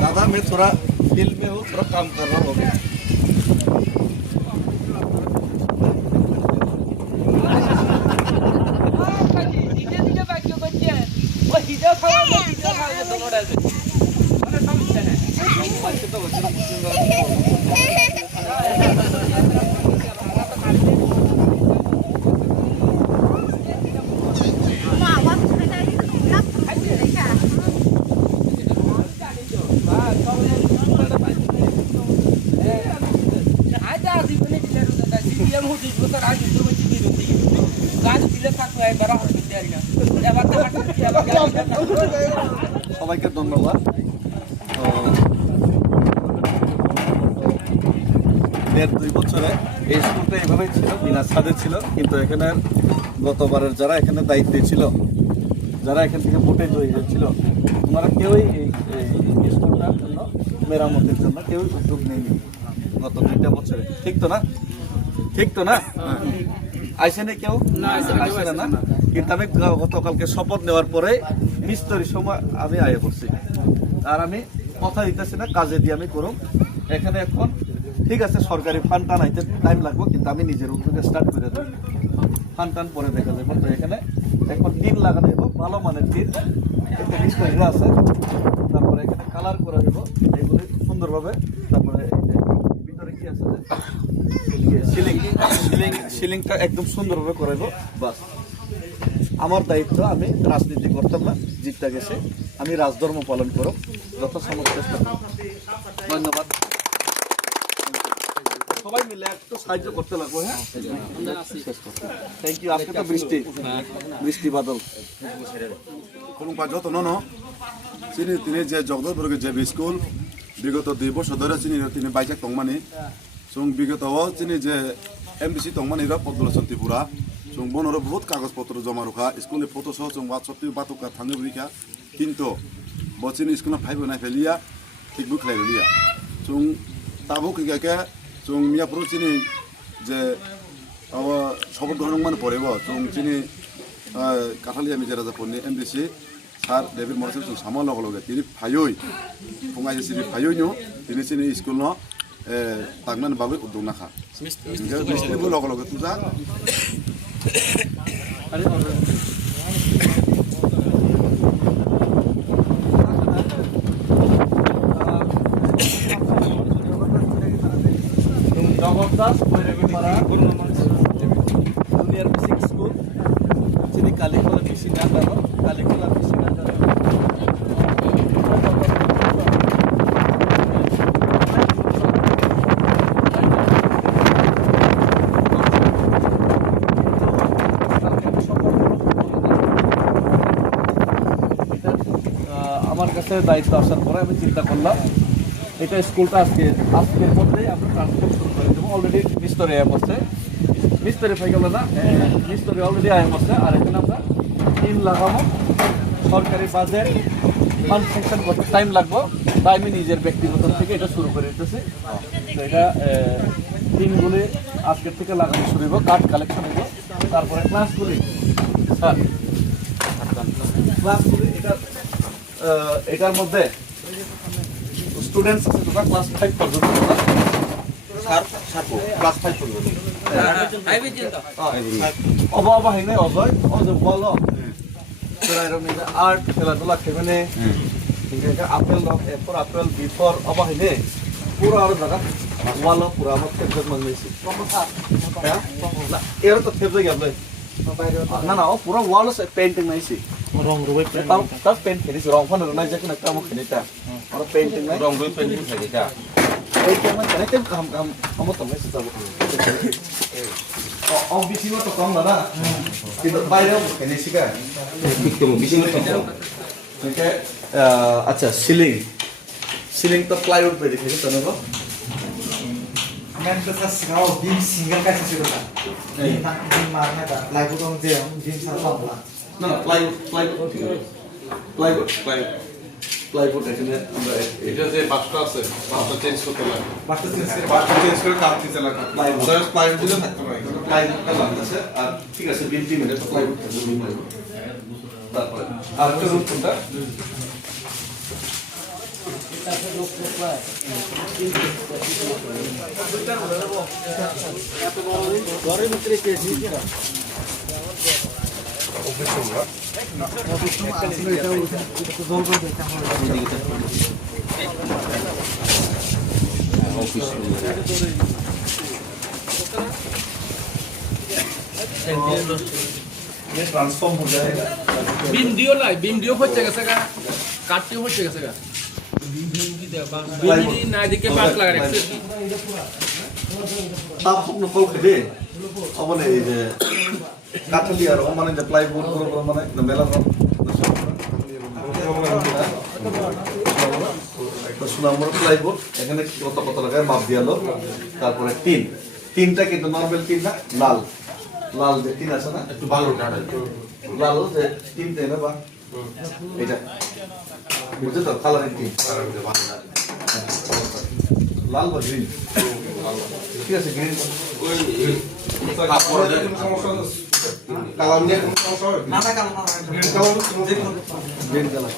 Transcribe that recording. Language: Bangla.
दादा मैं थोड़ा फील्ड में हूँ थोड़ा काम कर रहा हूँ সবাইকে ধন্যবাদ দেড় দুই বছরে এই স্কুলটা এইভাবেই ছিল বিনা ছাদে ছিল কিন্তু এখানে গতবারের যারা এখানে দায়িত্বে ছিল যারা এখান থেকে ভোটে জয়ী হয়েছিল ওনারা কেউই এই স্কুলটার জন্য মেরামতের জন্য কেউই উদ্যোগ নেয়নি গত 2টা বছরে ঠিক তো না আইসেনি কেউ আইসে না কিন্তু আমি গতকালকে শপথ নেওয়ার পরে মিস্ত্রির সময় আমি আয়ে পড়ছি আর আমি কথা দিতেছি না কাজে দিয়ে আমি করুম এখানে এখন ঠিক আছে সরকারি ফান্ড টান আইতে টাইম লাগবে কিন্তু আমি নিজের উদ্যোগে স্টার্ট করে দেব ফান্ড টান পরে দেখা যাবে তো এখানে এখন টিন লাগানো দেবো ভালো মানের টিন এতে মিস্ত্রিরা আছে তারপরে এখানে কালার করা দেবো এগুলি সুন্দরভাবে তারপরে ভিতরে কি আছে সিলিংটা একদম সুন্দরভাবে করাইব বাস আমার দায়িত্ব আমি রাজনীতি করতাম না জিতটা গেছে আমি রাজধর্ম পালন করব যথাসম্ভব চেষ্টা করব ধন্যবাদ সবাই মিলে একটু সাহায্য করতে লাগবে হ্যাঁ থ্যাংক ইউ আজকে তো বৃষ্টি বাদল কোনো যত ন তিনি যে জগদলপুর যে স্কুল বিগত 2 বছর ধরে তিনি বাইচাক টংমানি जों विगतआव जोंनि जे एमडिसि दंमानिरा पद्मलोचन त्रिपुरा जों बनर बहुत कागज पत्र जमा रखा स्कुलनि फटो सह जों वाट्सएप बातुका थांनो बिखा किन्तु बचिनि स्कुलना फाइबो नायफेलिया थिगबो खालायलिया जों ताबो किगाके जों मियापुर जोंनि जे सबद गरंमान परेबो जों जोंनि काठालिया मिजेराजापुरनि एमडिसि सार डेभिड मरेसन जों सामा लगे लगे तिनि फायै फुङाय सिरि फायैनो तिनि जोंनि स्कुलनो तांगनान बाबो उद्योग नाखा मिस्त्रिबो लगे लगे तुजा জগদ্দাস বৈরাগীপাড়া জুনিয়র বেসিক স্কুল যিনি কালীকলা মিশিনা জানো কালীকলা মিশিনা জানো আমার কাছে দায়িত্ব আসার পরে আমি চিন্তা করলাম এটা স্কুলটা আজকের মধ্যেই আমরা ট্রান্সফার শুরু করে দেবো অলরেডি মিস্ত্রি আয়া পড়ছে মিস্ত্রি হয়ে গেল না মিস্ত্রি অলরেডি আয়া পড়ছে আর এখানে আমরা টিন লাগাবো সরকারি বাজেট ফান্ড সেকশন করতে টাইম লাগবো তাই আমি নিজের ব্যক্তিগত থেকে এটা শুরু করে দিতেছি তো এটা টিনগুলি আজকের থেকে লাগানো শুরু হইব কাঠ কালেকশন হইব তারপরে ক্লাসগুলি স্যার ক্লাসগুলি এটার মধ্যে স্টুডেন্টস আছে তোমরা ক্লাস 5 পর্যন্ত স্যার ক্লাস 5 পর্যন্ত অবা হেনে অজয় বলো তোরা এরকম আর্ট খেলাধুলা খেলবে আপেল এরপর আপেল বিফোর অবা হেনে পুরো আরো জায়গা ওয়াল পুরো আমার খেলতে মন নিয়েছি এর তো খেলতে গেল না না পুরো ওয়াল পেন্টিং নাইছি রং রুবাই তার পেন্ট খেলিস রং ফান নাই যে কোন একটা আমার খেলিতা আর পেন্টিং নাই রং রুবাই পেন্টিং খেলিতা এই কেমন করে তেম কাম আমার তো মেসেজ যাব অফিসে তো কম দাদা কিন্তু বাইরেও খেলিছি কা কিন্তু বেশি ওকে আচ্ছা সিলিং তো প্লাইউড पे দেখেছি তো না मैं तो सिंगाव बीम सिंगल का चीज होता है बीम मारने का लाइव तो हम दे बीम सारा होगा ना प्लाईवुड প্লাইবোর্ড এখানে আমরা এটা যে বাসটা আছে বাসটা চেঞ্জ করতে লাগে বাসটা চেঞ্জ করে বাসটা চেঞ্জ করে কাপ দিতে লাগে Plywood. জাস্ট প্লাইউড দিলে থাকতে পারে প্লাইবোর্ডটা লাগতেছে আর ঠিক আছে বিম টিম এটা প্লাইবোর্ড থাকবে বিম প্লাইবোর্ড তারপরে আর একটা রুট কোনটা ये ट्रांसफॉर्म हो जाएगा बीम दियो लाई बीम दियो फट जाएगा सगा काट दियो फट जाएगा सगा बीम दी ना दिके पास लगा रखे তাপ নকল খেদে অবনে এই যে কাঠালি আর মানে যে প্লাইবোর্ড করব মানে মেলা তো সুনামর প্লাইবোর্ড এখানে কত কত লাগায় মাপ দিয়ালো তারপরে তিনটা কিন্তু নরমাল তিন না লাল লাল যে তিন আছে না একটু ভালো কাটা লাল যে তিনটে না বা এটা বুঝছো তো কালারিং তিন লাল বা গ্রিন ঠিক আছে গ্রিন কাপড় দিয়ে কোনো সমস্যা কালার নিয়ে কোনো সমস্যা হবে না না কালো না গ্রিন কালার গ্রিন কালার